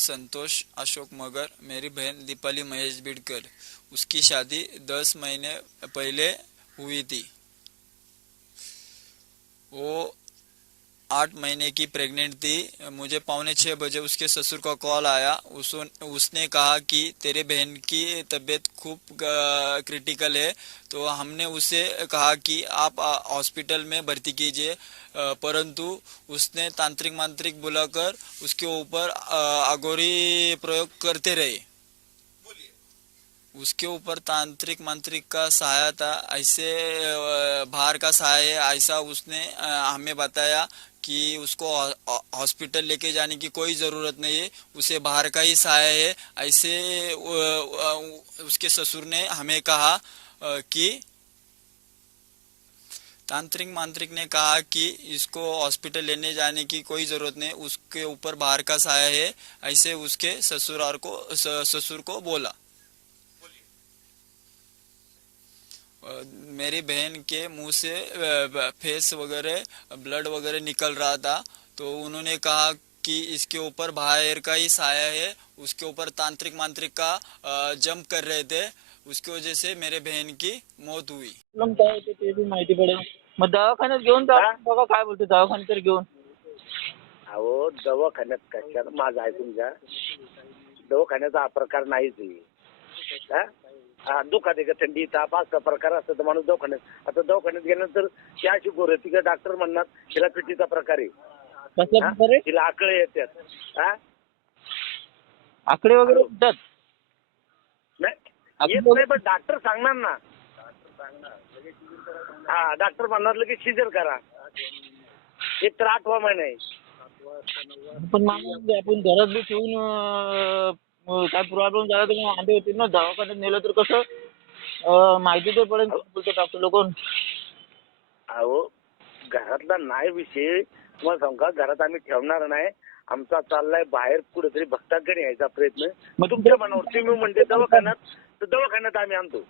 संतोष अशोक मगर, मेरी बहन दीपाली महेश बिडकर। उसकी शादी 10 महीने पहले हुई थी। वो 8 महीने की प्रेग्नेंट थी। मुझे पौने 6 बजे उसके ससुर का कॉल आया। उसने कहा कि तेरे बहन की तबीयत खूब क्रिटिकल है। तो हमने उसे कहा कि आप हॉस्पिटल में भर्ती कीजिए। परंतु उसने तांत्रिक मांत्रिक बुलाकर उसके ऊपर अघोरी प्रयोग करते रहे। उसके ऊपर तांत्रिक मांत्रिक का सहाय था, ऐसे बाहर का सहाय है ऐसा उसने हमें बताया कि उसको हॉस्पिटल लेके जाने की कोई ज़रूरत नहीं है, उसे बाहर का ही सहाय है ऐसे उसके ससुर ने हमें कहा। कि तांत्रिक मांत्रिक ने कहा कि इसको हॉस्पिटल लेने जाने की कोई ज़रूरत नहीं, उसके ऊपर बाहर का सहाय है ऐसे उसके ससुर को बोला। मेरी बहन के मुंह से फेस वगैरह ब्लड वगैरह निकल रहा था। तो उन्होंने कहा कि इसके ऊपर बाहर का ही साया है, उसके ऊपर तांत्रिक मांत्रिक का जंप कर रहे थे, उसकी वजह से मेरे बहन की मौत हुई। प्रॉब्लेम काय होते ते बी माहिती पडेल. मग दवाखान्यात घेऊन जा बघा काय बोलते दवाखान्यात तर घेऊन. अहो दवाखान्यात कशाला, माझं ऐकून घ्या. दवाखान्याचा हा प्रकार नाहीच आहे. दुखात आहे का, थंडी ताप असा प्रकार असतो तर माणूस दवाखान्यात. आता दवाखान्यात गेल्यानंतर ती अशी गोर तिकडे डॉक्टर म्हणणार तिला पिटीचा प्रकार आहे. कसला प्रकार आहे? तिला आकळे येतात. आकडे वगैरे येतात. नाही येत नाही, पण डॉक्टर सांगणार ना. डॉक्टर म्हणणार लगेच सिजर करा. एक तर 8वा महिना आहे. पण माणूस आपण घरात बी ठेवून काय प्रॉब्लेम झाला तर मग आंधे होतील ना. दवाखान्यात नेलं तर कसं माहिती तर पडेल बोलतो डॉक्टर लोक. अहो घरातला नाही विषय, तुम्हाला सांगू का, घरात आम्ही ठेवणार नाही. आमचा चाललाय बाहेर कुठेतरी भक्तांकडे यायचा प्रयत्न. मग तुमच्या मनावर तुम्ही म्हणते दवाखान्यात, तर दवाखान्यात आम्ही आणतो.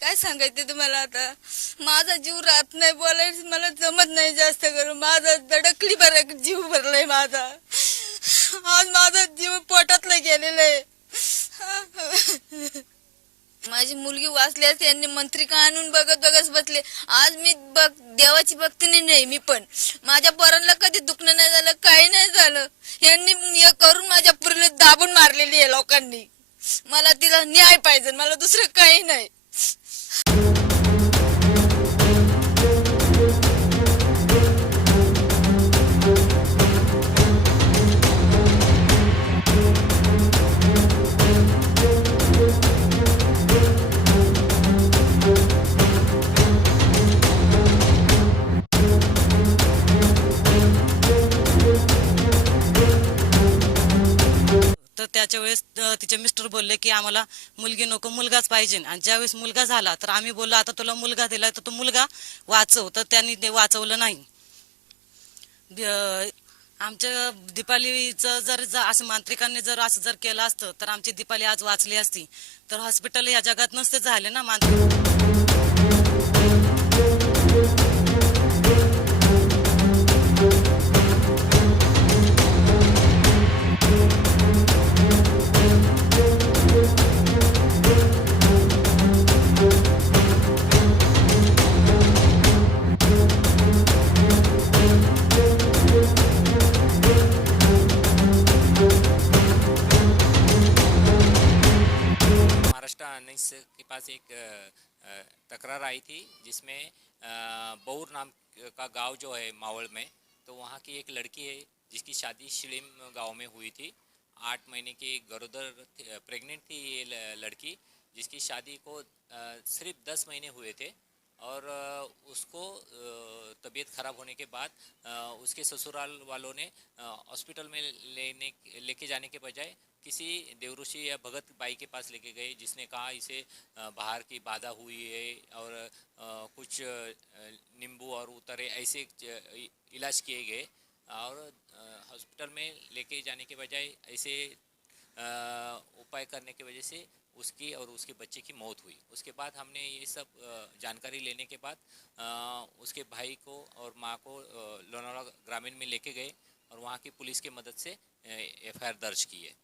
काय सांगायचं तुम्हाला आता. माझा जीव राहत नाही, बोलायचं मला जमत नाही जास्त करून. माझा दडकली बरं जीव भरलाय माझा. आज माझा जीव पोटातला गेलेला आहे. माझी मुलगी वाचली असते, यांनी मंत्रिका आणून बघत बसले. आज मी देवाची भक्तीने नाही, मी पण माझ्या पोरांना कधी दुखणं नाही झालं, काही नाही झालं. यांनी हे करून माझ्या पुरीला दाबून मारलेली आहे लोकांनी. मला तिला न्याय पाहिजे, मला दुसरं काही नाही. तर त्याच्या वेळेस तिचे मिस्टर बोलले की आम्हाला मुलगी नको, मुलगाच पाहिजे. आणि ज्यावेळेस मुलगा झाला तर आम्ही बोललो आता तुला मुलगा दिला तर तो मुलगा वाचव. तर त्यांनी ते वाचवलं नाही. आमच्या दीपालीचं जर असं मांत्रिकांनी जर असं जर केलं असतं तर आमची दीपाली आज वाचली असती. तर हॉस्पिटल या जगात नसते झाले ना मांत्रिक. महाराष्ट्र के पास एक तकरार आई थी जिसमें बौर नाम का गांव जो है मावल में, तो वहाँ की एक लड़की है जिसकी शादी शिलिम गांव में हुई थी। 8 महीने की गरोदर प्रेग्नेंट थी ये लड़की, जिसकी शादी को सिर्फ 10 महीने हुए थे। और उसको तबीयत ख़राब होने के बाद उसके ससुराल वालों ने हॉस्पिटल में लेके जाने के बजाय किसी देवऋषि या भगत बाई के पास लेके गए, जिसने कहा इसे बाहर की बाधा हुई है और कुछ नींबू और उतरे ऐसे इलाज किए गए। और हॉस्पिटल में लेके जाने के बजाय ऐसे उपाय करने की वजह से उसकी और उसके बच्चे की मौत हुई। उसके बाद हमने ये सब जानकारी लेने के बाद उसके भाई को और माँ को लोनावाला ग्रामीण में लेके गए और वहाँ की पुलिस की मदद से एफआईआर दर्ज की है।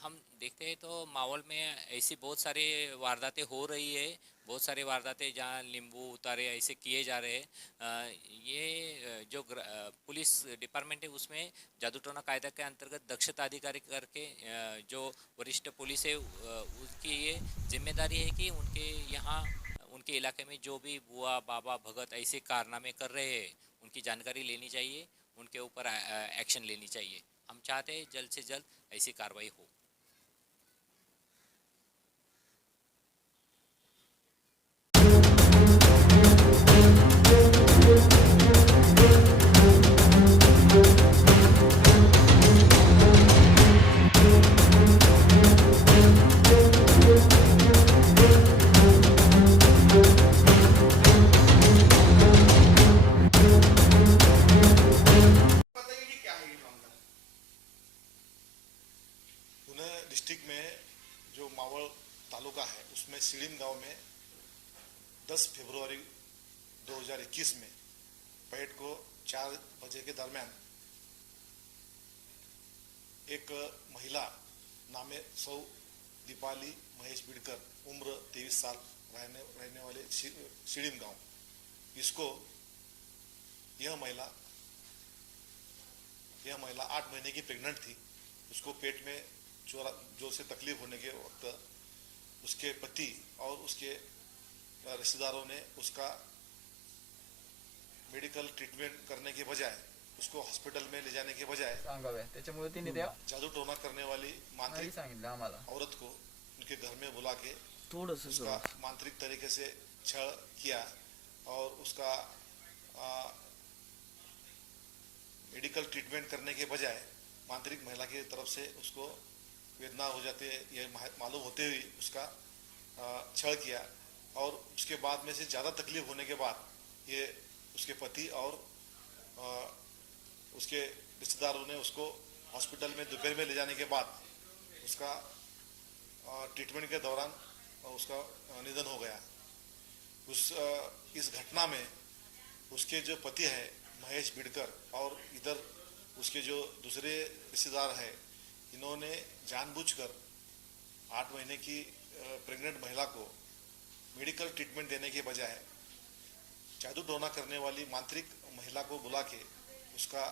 हम देखते हैं तो माहौल में ऐसी बहुत सारे वारदातें हो रही है, बहुत सारे वारदातें जहाँ नींबू उतारे ऐसे किए जा रहे हैं। ये जो पुलिस डिपार्टमेंट है उसमें जादू टोना कायदा के अंतर्गत दक्षता अधिकारी करके जो वरिष्ठ पुलिस है उसकी ये जिम्मेदारी है कि उनके यहाँ उनके इलाके में जो भी बुआ बाबा भगत ऐसे कारनामे कर रहे हैं उनकी जानकारी लेनी चाहिए, उनके ऊपर एक्शन लेनी चाहिए। हम चाहते हैं जल्द से जल्द ऐसी कार्रवाई हो। पुणे डिस्ट्रिक्ट में जो मावल तालुका है उसमें सीड़ीम गांव में 10 फरवरी 2021 में पेट को 4 बजे के दरमियान एक महिला नामे सौ दीपाली महेश बिडकर उम्र 23 साल रहने वाले सीड़ीम गांव, इसको यह महिला 8 महीने की प्रेग्नेंट थी। उसको पेट में जोर से तकलीफ होने के वक्त उसके पति और उसके रिश्तेदारों ने उसका मेडिकल ट्रीटमेंट करने के बजाय उसको हॉस्पिटल में ले जाने के बजाय त्याच्यामुळे तिने त्या जादू टोना करने वाली मांत्रिक सांगितलं आम्हाला औरत को उनके घर में बुला के थोडस उसका मांत्रिक तरीके से छल किया और उसका मेडिकल ट्रीटमेंट करने के बजाय मांत्रिक महिला की तरफ से उसको वेदना हो जाते ये मालूम होते हुए उसका छल किया और उसके बाद में से ज़्यादा तकलीफ होने के बाद ये उसके पति और उसके रिश्तेदारों ने उसको हॉस्पिटल में दोपहर में ले जाने के बाद उसका ट्रीटमेंट के दौरान उसका निधन हो गया। इस घटना में उसके जो पति है महेश बिडकर और इधर उसके जो दूसरे रिश्तेदार है, इन्होंने जानबूझकर 8 महीने की प्रेग्नेंट महिला को मेडिकल ट्रीटमेंट देने के बजाय जादू टोना करने वाली मांत्रिक महिला को बुला के उसका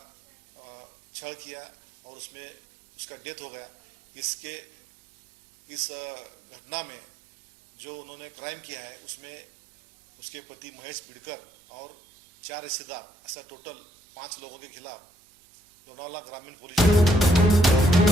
छल किया और उसमें उसका डेथ हो गया। इस घटना में जो उन्होंने क्राइम किया है उसमें उसके पति महेश बिडकर और 4 रिश्तेदार, ऐसा टोटल 5 लोगों के खिलाफ लोनावाला ग्रामीण पुलिस